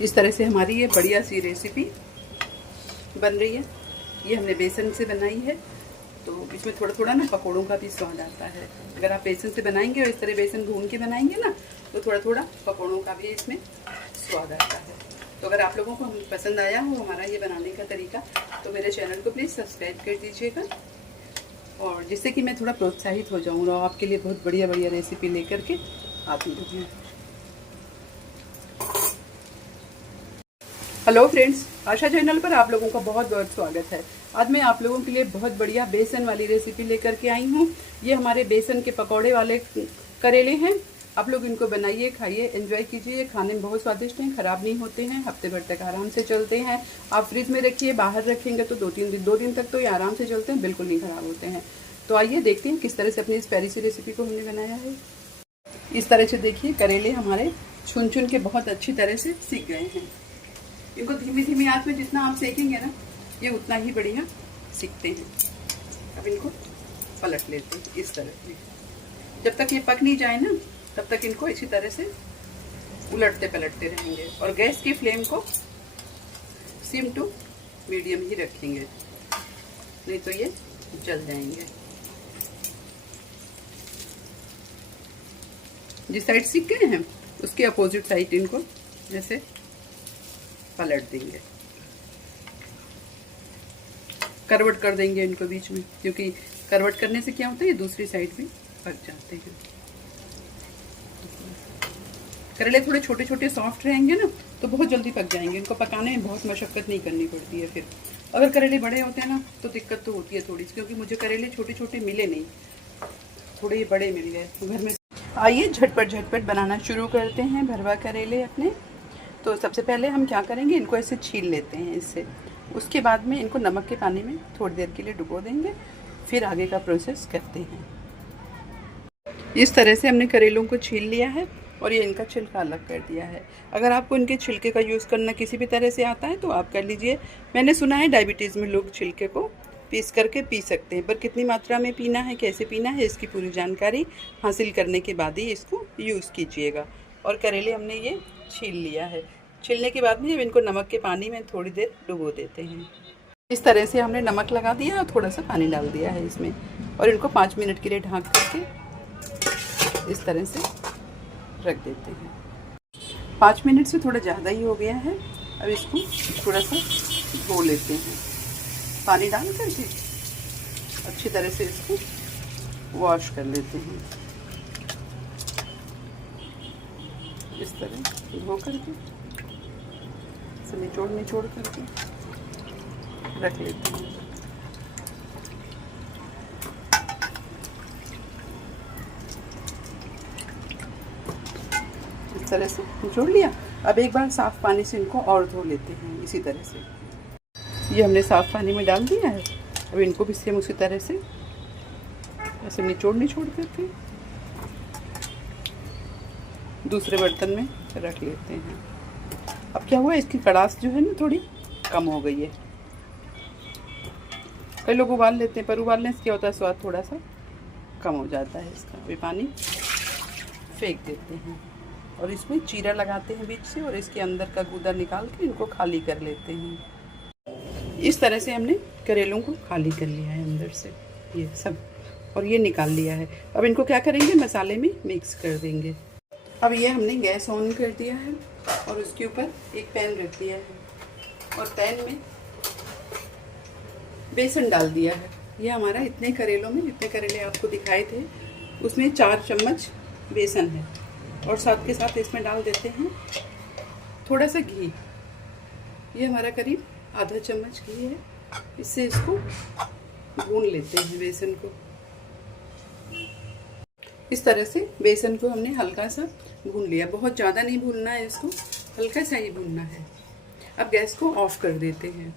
इस तरह से हमारी ये बढ़िया सी रेसिपी बन रही है। ये हमने बेसन से बनाई है, तो इसमें थोड़ा थोड़ा ना पकौड़ों का भी स्वाद आता है। अगर आप बेसन से बनाएंगे और इस तरह बेसन भून के बनाएंगे ना, तो थोड़ा थोड़ा पकौड़ों का भी इसमें स्वाद आता है। तो अगर आप लोगों को पसंद आया हो हमारा ये बनाने का तरीका, तो मेरे चैनल को प्लीज़ सब्सक्राइब कर दीजिएगा, और जिससे कि मैं थोड़ा प्रोत्साहित हो जाऊँ और आपके लिए बहुत बढ़िया बढ़िया रेसिपी लेकर के आती रहूँ। हेलो फ्रेंड्स, आशा चैनल पर आप लोगों का बहुत बहुत स्वागत है। आज मैं आप लोगों के लिए बहुत बढ़िया बेसन वाली रेसिपी लेकर के आई हूँ। ये हमारे बेसन के पकौड़े वाले करेले हैं। आप लोग इनको बनाइए, खाइए, एंजॉय कीजिए। खाने में बहुत स्वादिष्ट हैं, ख़राब नहीं होते हैं, हफ्ते भर तक आराम से चलते हैं। आप फ्रिज में रखिए, बाहर रखेंगे तो दो दिन तक तो ये आराम से चलते हैं, बिल्कुल नहीं ख़राब होते हैं। तो आइए देखते हैं किस तरह से अपनी इस प्यारी सी रेसिपी को हमने बनाया है। इस तरह से देखिए, करेले हमारे चुन चुन के बहुत अच्छी तरह से सीख गए हैं। इनको धीमी धीमी आंच में जितना आप सेकेंगे ना, ये उतना ही बढ़िया सीखते हैं। अब इनको पलट लेते हैं इस तरह से। जब तक ये पक नहीं जाए ना, तब तक इनको इसी तरह से उलटते पलटते रहेंगे, और गैस की फ्लेम को सिम टू मीडियम ही रखेंगे, नहीं तो ये जल जाएंगे। जिस साइड सीख गए हैं उसके अपोजिट साइड इनको जैसे पलट देंगे, करवट कर देंगे इनको बीच में, क्योंकि करवट करने से क्या होता है, ये दूसरी साइड भी पक जाते हैं। करेले थोड़े छोटे छोटे सॉफ्ट रहेंगे ना, तो बहुत जल्दी पक जाएंगे। इनको पकाने में बहुत मशक्कत नहीं करनी पड़ती है। फिर अगर करेले बड़े होते हैं ना, तो दिक्कत तो होती है थोड़ी सी, क्योंकि मुझे करेले छोटे छोटे मिले नहीं, थोड़े ये बड़े मिल गए तो घर में। आइए झटपट बनाना शुरू करते हैं भरवा करेले अपने। तो सबसे पहले हम क्या करेंगे, इनको ऐसे छील लेते हैं इससे। उसके बाद में इनको नमक के पानी में थोड़ी देर के लिए डुबो देंगे, फिर आगे का प्रोसेस करते हैं। इस तरह से हमने करेलों को छील लिया है और ये इनका छिलका अलग कर दिया है। अगर आपको इनके छिलके का यूज़ करना किसी भी तरह से आता है तो आप कर लीजिए। मैंने सुना है डायबिटीज़ में लोग छिलके को पीस करके पी सकते हैं, पर कितनी मात्रा में पीना है, कैसे पीना है, इसकी पूरी जानकारी हासिल करने के बाद ही इसको यूज़ कीजिएगा। और करेले हमने ये छील लिया है। छीलने के बाद में जब इनको नमक के पानी में थोड़ी देर डुबो देते हैं। इस तरह से हमने नमक लगा दिया और थोड़ा सा पानी डाल दिया है इसमें, और इनको 5 मिनट के लिए ढक करके इस तरह से रख देते हैं। 5 मिनट से थोड़ा ज़्यादा ही हो गया है। अब इसको थोड़ा सा धो लेते हैं, पानी डाल करके अच्छी तरह से इसको वॉश कर लेते हैं। इस तरह धो करके इसे निचोड़ करके रख लेते हैं। इस तरह से निचोड़ लिया। अब एक बार साफ़ पानी से इनको और धो लेते हैं इसी तरह से। ये हमने साफ़ पानी में डाल दिया है। अब इनको भी सेम उसी तरह से ऐसे निचोड़ करके दूसरे बर्तन में रख लेते हैं। अब क्या हुआ, इसकी कड़ास जो है ना थोड़ी कम हो गई है। कई लोग उबाल लेते हैं, पर उबालने से क्या होता है, स्वाद थोड़ा सा कम हो जाता है इसका। अभी पानी फेंक देते हैं और इसमें चीरा लगाते हैं बीच से, और इसके अंदर का गूदा निकाल के इनको खाली कर लेते हैं। इस तरह से हमने करेलों को खाली कर लिया है अंदर से ये सब, और ये निकाल लिया है। अब इनको क्या करेंगे, मसाले में मिक्स कर देंगे। अब ये हमने गैस ऑन कर दिया है और उसके ऊपर एक पैन रख दिया है, और पैन में बेसन डाल दिया है। ये हमारा इतने करेलों में, जितने करेले आपको दिखाए थे उसमें 4 चम्मच बेसन है, और साथ के साथ इसमें डाल देते हैं थोड़ा सा घी। ये हमारा करीब आधा चम्मच घी है। इससे इसको भून लेते हैं बेसन को। इस तरह से बेसन को हमने हल्का सा भून लिया, बहुत ज़्यादा नहीं भूनना है इसको, हल्का सा ही भूनना है। अब गैस को ऑफ कर देते हैं।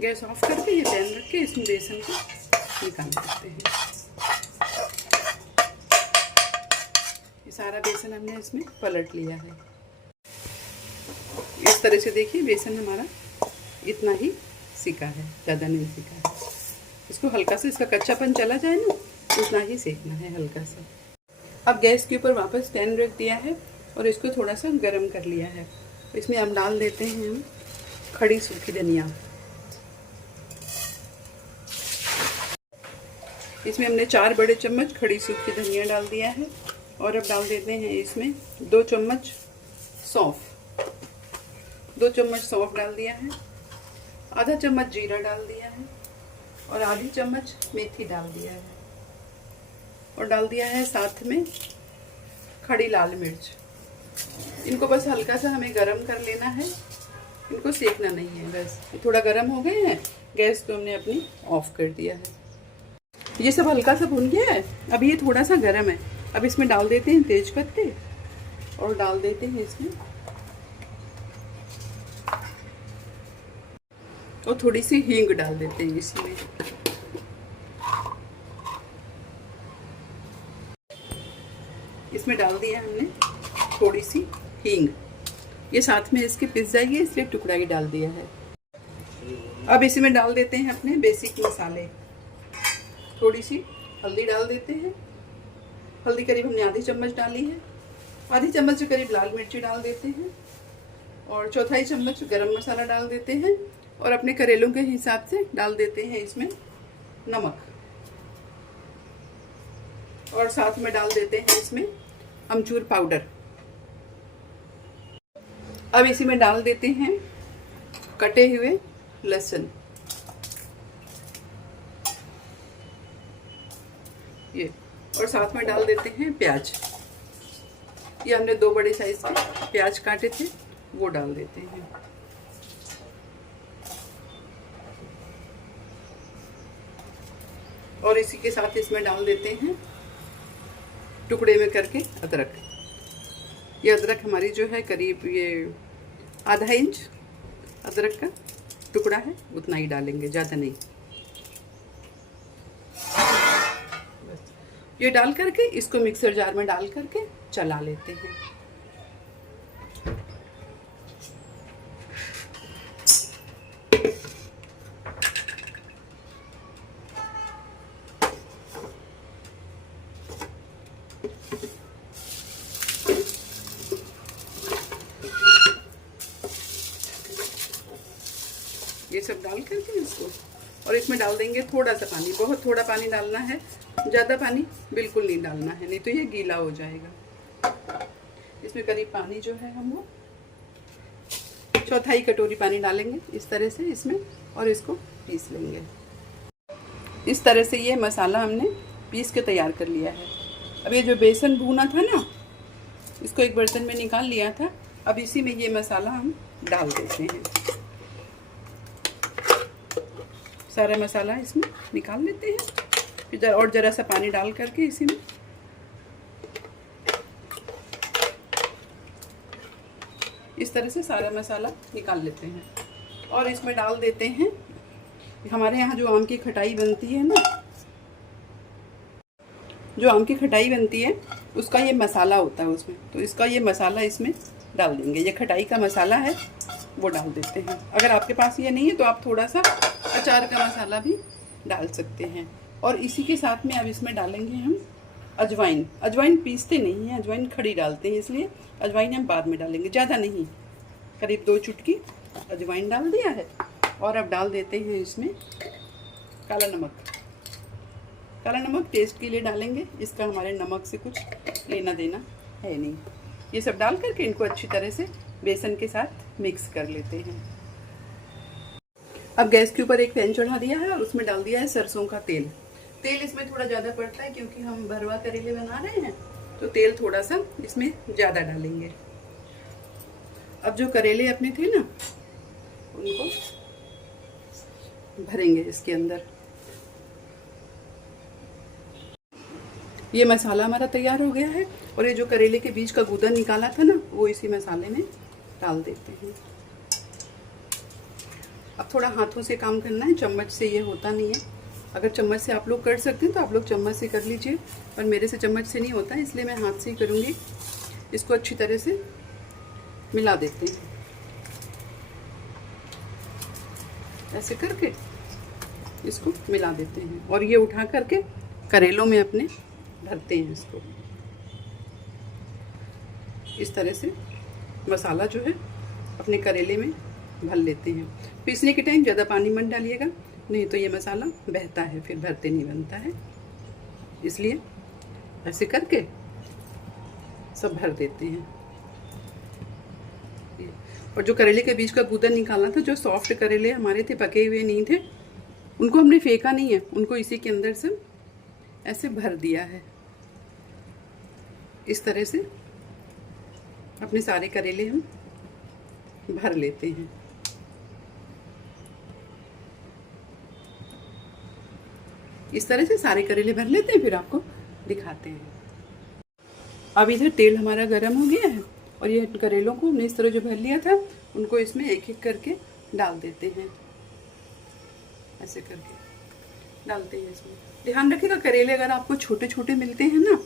गैस ऑफ करके ये पैन रख के इसमें बेसन को निकाल देते हैं। ये सारा बेसन हमने इसमें पलट लिया है। इस तरह से देखिए, बेसन हमारा इतना ही सिका है, ज़्यादा नहीं सिका है। इसको हल्का से, इसका कच्चापन चला जाए ना, उतना ही सेकना है हल्का सा। अब गैस के ऊपर वापस पैन रख दिया है और इसको थोड़ा सा गर्म कर लिया है। इसमें हम डाल देते हैं हम खड़ी सूखी धनिया। इसमें हमने 4 बड़े चम्मच खड़ी सूखी धनिया डाल दिया है। और अब डाल देते हैं इसमें 2 चम्मच सौंफ। 2 चम्मच सौंफ डाल दिया है। आधा चम्मच जीरा डाल दिया है और आधी चम्मच मेथी डाल दिया है। और डाल दिया है साथ में खड़ी लाल मिर्च। इनको बस हल्का सा हमें गरम कर लेना है, इनको सेकना नहीं है। बस थोड़ा गरम हो गए हैं, गैस को हमने अपनी ऑफ कर दिया है। ये सब हल्का सा भुन गया है। अब ये थोड़ा सा गरम है। अब इसमें डाल देते हैं तेज पत्ते और डाल देते हैं इसमें और थोड़ी सी हींग डाल देते हैं इसमें। इसमें डाल दिया हमने थोड़ी सी हींग, ये साथ में इसके पिस जाएगी इसलिए टुकड़ा ही डाल दिया है। अब इसी में डाल देते हैं अपने बेसिक मसाले। थोड़ी सी हल्दी डाल देते हैं। हल्दी करीब हमने आधी चम्मच डाली है। आधी चम्मच से करीब लाल मिर्ची डाल देते हैं और 1/4 चम्मच गरम मसाला डाल देते हैं और अपने करेलों के हिसाब से डाल देते हैं इसमें नमक और साथ में डाल देते हैं इसमें अमचूर पाउडर। अब इसी में डाल देते हैं कटे हुए लहसुन, ये, और साथ में डाल देते हैं प्याज। ये हमने 2 बड़े साइज के प्याज काटे थे, वो डाल देते हैं। और इसी के साथ इसमें डाल देते हैं टुकड़े में करके अदरक। ये अदरक हमारी जो है करीब ये आधा इंच अदरक का टुकड़ा है, उतना ही डालेंगे, ज़्यादा नहीं। बस ये डाल करके इसको मिक्सर जार में डाल करके चला लेते हैं। ये सब डाल करके इसको, और इसमें डाल देंगे थोड़ा सा पानी, बहुत थोड़ा पानी डालना है, ज़्यादा पानी बिल्कुल नहीं डालना है, नहीं तो ये गीला हो जाएगा। इसमें करीब पानी जो है हम वो 1/4 कटोरी पानी डालेंगे इस तरह से इसमें, और इसको पीस लेंगे। इस तरह से ये मसाला हमने पीस के तैयार कर लिया है। अब ये जो बेसन भूना था ना, इसको एक बर्तन में निकाल लिया था। अब इसी में ये मसाला हम डाल देते हैं। सारा मसाला इसमें निकाल लेते हैं, फिर और ज़रा सा पानी डाल करके इसी में इस तरह से सारा मसाला निकाल लेते हैं। और इसमें डाल देते हैं हमारे यहाँ जो आम की खटाई बनती है ना, जो आम की खटाई बनती है उसका ये मसाला होता है उसमें, तो इसका ये मसाला इसमें डाल देंगे। ये खटाई का मसाला है वो डाल देते हैं। अगर आपके पास ये नहीं है तो आप थोड़ा सा अचार का मसाला भी डाल सकते हैं। और इसी के साथ में अब इसमें डालेंगे हम अजवाइन। अजवाइन पीसते नहीं हैं, अजवाइन खड़ी डालते हैं, इसलिए अजवाइन हम बाद में डालेंगे, ज़्यादा नहीं, करीब 2 चुटकी अजवाइन डाल दिया है। और अब डाल देते हैं इसमें काला नमक। काला नमक टेस्ट के लिए डालेंगे, इसका हमारे नमक से कुछ लेना देना है नहीं। ये सब डाल करके इनको अच्छी तरह से बेसन के साथ मिक्स कर लेते हैं। अब गैस के ऊपर एक पैन चढ़ा दिया है और उसमें डाल दिया है सरसों का तेल। तेल इसमें थोड़ा ज़्यादा पड़ता है क्योंकि हम भरवा करेले बना रहे हैं, तो तेल थोड़ा सा इसमें ज़्यादा डालेंगे। अब जो करेले अपने थे ना, उनको भरेंगे इसके अंदर। ये मसाला हमारा तैयार हो गया है और ये जो करेले के बीच का गूदा निकाला था ना, वो इसी मसाले में डाल देते हैं। अब थोड़ा हाथों से काम करना है, चम्मच से ये होता नहीं है। अगर चम्मच से आप लोग कर सकते हैं तो आप लोग चम्मच से कर लीजिए, पर मेरे से चम्मच से नहीं होता, इसलिए मैं हाथ से ही करूँगी। इसको अच्छी तरह से मिला देते हैं, ऐसे करके इसको मिला देते हैं। और ये उठा करके करेलों में अपने भरते हैं इसको। इस तरह से मसाला जो है अपने करेले में भर लेते हैं। पीसने के टाइम ज़्यादा पानी मत डालिएगा, नहीं तो ये मसाला बहता है, फिर भरते नहीं बनता है। इसलिए ऐसे करके सब भर देते हैं। और जो करेले के बीच का गूदा निकालना था, जो सॉफ्ट करेले हमारे थे, पके हुए नहीं थे, उनको हमने फेंका नहीं है, उनको इसी के अंदर से ऐसे भर दिया है। इस तरह से अपने सारे करेले हम भर लेते हैं। इस तरह से सारे करेले भर लेते हैं, फिर आपको दिखाते हैं। अब इधर तेल हमारा गर्म हो गया है और ये करेलों को हमने इस तरह जो भर लिया था, उनको इसमें एक एक करके डाल देते हैं। ऐसे करके डालते हैं इसमें। ध्यान रखिएगा, करेले अगर आपको छोटे छोटे मिलते हैं ना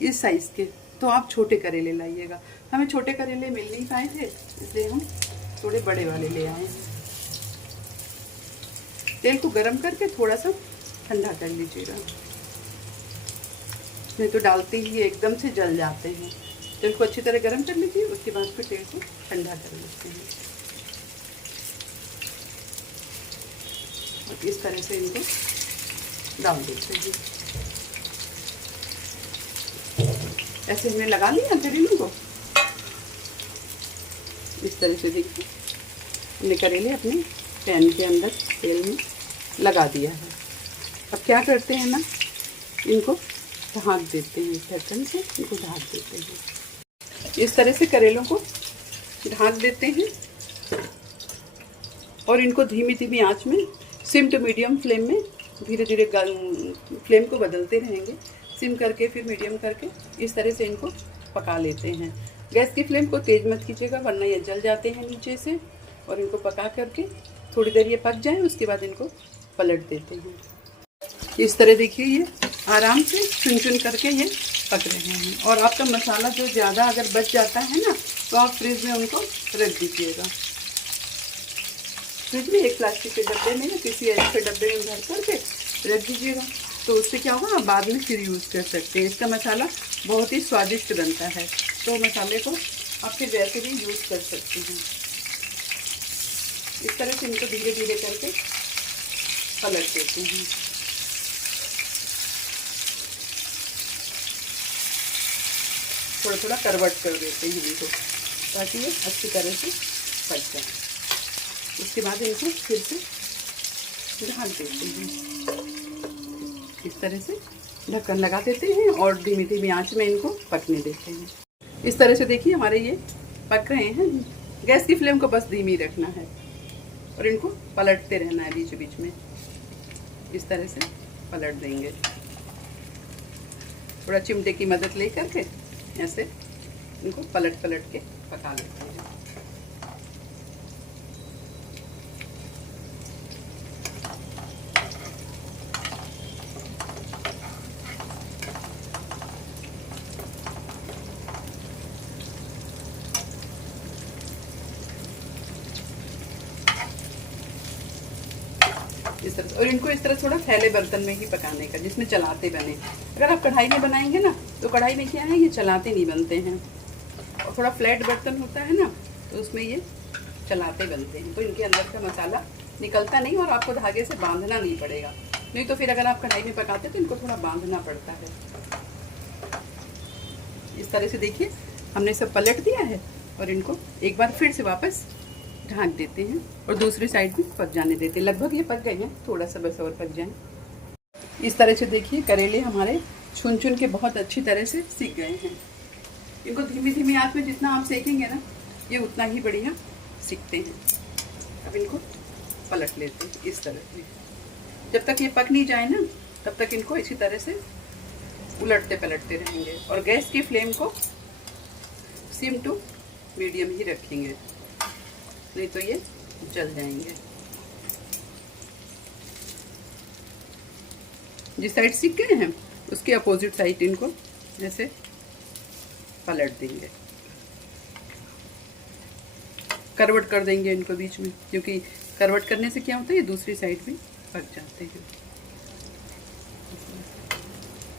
इस साइज़ के, तो आप छोटे करेले लाइएगा। हमें छोटे करेले मिल नहीं पाए थे, इसलिए हम थोड़े बड़े वाले ले आए हैं। तेल को गरम करके थोड़ा सा ठंडा कर लीजिएगा, नहीं तो डालते ही एकदम से जल जाते हैं। तेल को अच्छी तरह गरम कर लीजिए, उसके बाद फिर तेल को ठंडा कर लेते हैं। और इस तरह से इनको डाल देते हैं। ऐसे हमने लगा लिया करेले को। इस तरह से देखिए हमने करेले अपने पैन के अंदर तेल में लगा दिया है। अब क्या करते हैं ना, इनको ढाँक देते हैं, ढक्कन से इनको ढाँक देते हैं। इस तरह से करेलों को ढाँक देते हैं और इनको धीमी धीमी आंच में, सिम टू मीडियम फ्लेम में धीरे धीरे फ्लेम को बदलते रहेंगे। सिम करके फिर मीडियम करके इस तरह से इनको पका लेते हैं। गैस की फ्लेम को तेज़ मत कीजिएगा, वरना ये जल जाते हैं नीचे से। और इनको पका करके थोड़ी देर ये पक जाए, उसके बाद इनको पलट देते हैं। इस तरह देखिए ये आराम से चुन चुन करके ये पक रहे हैं। और आपका मसाला जो ज़्यादा अगर बच जाता है ना, तो आप फ्रिज में उनको रख दीजिएगा। फ्रिज में एक प्लास्टिक के डब्बे में या किसी ऐसे डब्बे में भर करके रख दीजिएगा, तो उससे क्या होगा, आप बाद में फिर यूज़ कर सकते हैं। इसका मसाला बहुत ही स्वादिष्ट बनता है, तो मसाले को आप फिर वैसे भी यूज़ कर सकते हैं। इस तरह से इनको धीरे धीरे करके पलट देते हैं। थोड़ा थोड़ा करवट कर देते हैं इनको, ताकि ये अच्छी तरह से पक जाए। उसके बाद इनको फिर से ढक देते हैं। इस तरह से ढक्कन लगा देते हैं और धीमी धीमी आंच में इनको पकने देते हैं। इस तरह से देखिए हमारे ये पक रहे हैं। गैस की फ्लेम को बस धीमी रखना है और इनको पलटते रहना है बीच बीच में। इस तरह से पलट देंगे, थोड़ा चिमटे की मदद ले करके ऐसे इनको पलट पलट के पका लेते हैं। इस तरह से, और इनको इस तरह थोड़ा फैले बर्तन में ही पकाने का, जिसमें चलाते बने। अगर आप कढ़ाई में बनाएंगे ना, तो कढ़ाई में क्या है, ये चलाते नहीं बनते हैं। और थोड़ा फ्लैट बर्तन होता है ना, तो उसमें ये चलाते बनते हैं, तो इनके अंदर का मसाला निकलता नहीं और आपको धागे से बांधना नहीं पड़ेगा। नहीं तो फिर अगर आप कढ़ाई में पकाते तो इनको थोड़ा बांधना पड़ता है। इस तरह से देखिए हमने सब पलट दिया है और इनको एक बार फिर से वापस ढक देते हैं और दूसरी साइड भी पक जाने देते हैं। लगभग ये पक गए हैं, थोड़ा सा बस और पक जाए। इस तरह से देखिए करेले हमारे चुन चुन के बहुत अच्छी तरह से सीख गए हैं। इनको धीमी धीमी आंच में जितना आप सेकेंगे ना, ये उतना ही बढ़िया सीखते हैं। अब इनको पलट लेते हैं इस तरह से। जब तक ये पक नहीं जाए ना, तब तक इनको इसी तरह से उलटते पलटते रहेंगे और गैस की फ्लेम को सिम टू मीडियम ही रखेंगे, नहीं तो ये जल जाएंगे। जिस साइड सीख गए हैं उसके अपोजिट साइड इनको ऐसे पलट देंगे, करवट कर देंगे इनको बीच में, क्योंकि करवट करने से क्या होता है, ये दूसरी साइड भी पक जाते हैं।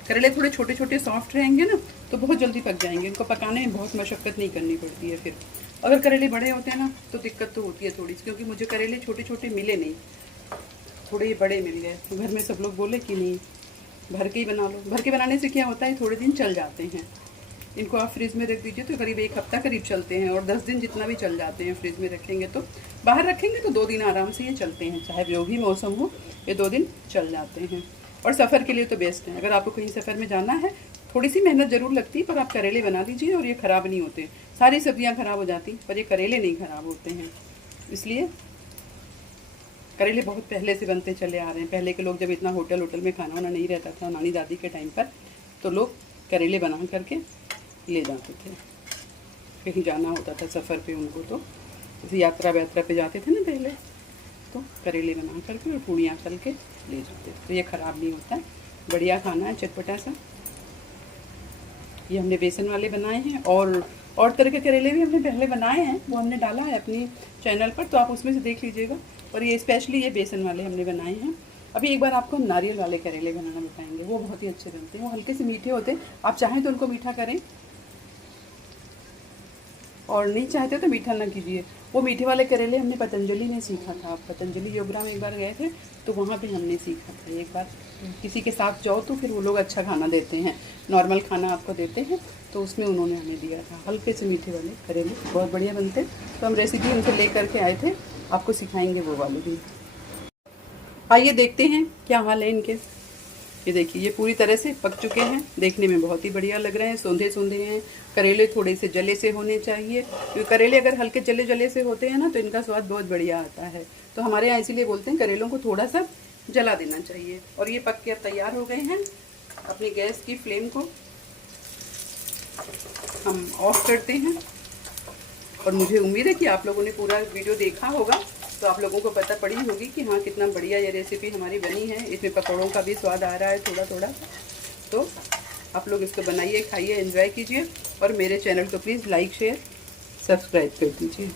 करेले थोड़े छोटे छोटे सॉफ्ट रहेंगे ना, तो बहुत जल्दी पक जाएंगे। इनको पकाने में बहुत मशक्कत नहीं करनी पड़ती है फिर। अगर करेले बड़े होते हैं ना तो दिक्कत तो होती है थोड़ी सी, क्योंकि मुझे करेले छोटे छोटे मिले नहीं, थोड़े बड़े मिल गए। तो घर में सब लोग बोले कि नहीं भर के ही बना लो। भर के बनाने से क्या होता है, थोड़े दिन चल जाते हैं। इनको आप फ्रिज में रख दीजिए तो करीब 1 हफ्ता करीब चलते हैं, और 10 दिन जितना भी चल जाते हैं फ्रिज में रखेंगे तो। बाहर रखेंगे तो 2 दिन आराम से ये चलते हैं, चाहे जो भी मौसम हो ये 2 दिन चल जाते हैं। और सफ़र के लिए तो बेस्ट है। अगर आपको कहीं सफ़र में जाना है, थोड़ी सी मेहनत ज़रूर लगती है, पर आप करेले बना दीजिए और ये ख़राब नहीं होते। सारी सब्जियां ख़राब हो जाती पर ये करेले नहीं ख़राब होते हैं। इसलिए करेले बहुत पहले से बनते चले आ रहे हैं। पहले के लोग जब इतना होटल में खाना वाना नहीं रहता था, नानी दादी के टाइम पर, तो लोग करेले बना करके ले जाते थे। कहीं जाना होता था सफ़र पे उनको, तो जैसे यात्रा व्यात्रा पे जाते थे ना पहले, तो करेले बना करके और पूड़ियाँ तल के ले जाते थे। तो ये ख़राब नहीं होता है, बढ़िया खाना है, चटपटा सा। ये हमने बेसन वाले बनाए हैं, और तरह के करेले भी हमने पहले बनाए हैं, वो हमने डाला है अपनी चैनल पर, तो आप उसमें से देख लीजिएगा। और ये स्पेशली ये बेसन वाले हमने बनाए हैं। अभी एक बार आपको हम नारियल वाले करेले बनाना बताएंगे, वो बहुत ही अच्छे बनते हैं। वो हल्के से मीठे होते हैं, आप चाहें तो उनको मीठा करें और नहीं चाहते तो मीठा ना कीजिए। वो मीठे वाले करेले हमने पतंजलि में सीखा था। पतंजलि योगरा में एक बार गए थे, तो वहाँ पे हमने सीखा था। एक बार किसी के साथ जाओ तो फिर वो लोग अच्छा खाना देते हैं, नॉर्मल खाना आपको देते हैं, तो उसमें उन्होंने हमें दिया था हल्के से मीठे वाले करेले, बहुत बढ़िया बनते। तो हम रेसिपी उनसे ले करके आए थे, आपको सिखाएंगे वो वाले भी। आइए देखते हैं क्या हाल है इनके। ये देखिए ये पूरी तरह से पक चुके हैं, देखने में बहुत ही बढ़िया लग रहे हैं, सौंधे सौंधे हैं। करेले थोड़े से जले से होने चाहिए, क्योंकि करेले अगर हल्के जले जले से होते हैं ना तो इनका स्वाद बहुत बढ़िया आता है। तो हमारे यहाँ इसीलिए बोलते हैं करेलों को थोड़ा सा जला देना चाहिए। और ये पक के अब तैयार हो गए हैं। अपनी गैस की फ्लेम को हम ऑफ करते हैं। और मुझे उम्मीद है कि आप लोगों ने पूरा वीडियो देखा होगा, तो आप लोगों को पता पड़ी होगी कि हाँ कितना बढ़िया ये रेसिपी हमारी बनी है। इसमें पकौड़ों का भी स्वाद आ रहा है थोड़ा थोड़ा। तो आप लोग इसको बनाइए, खाइए, एंजॉय कीजिए, और मेरे चैनल को प्लीज़ लाइक शेयर सब्सक्राइब कर दीजिए।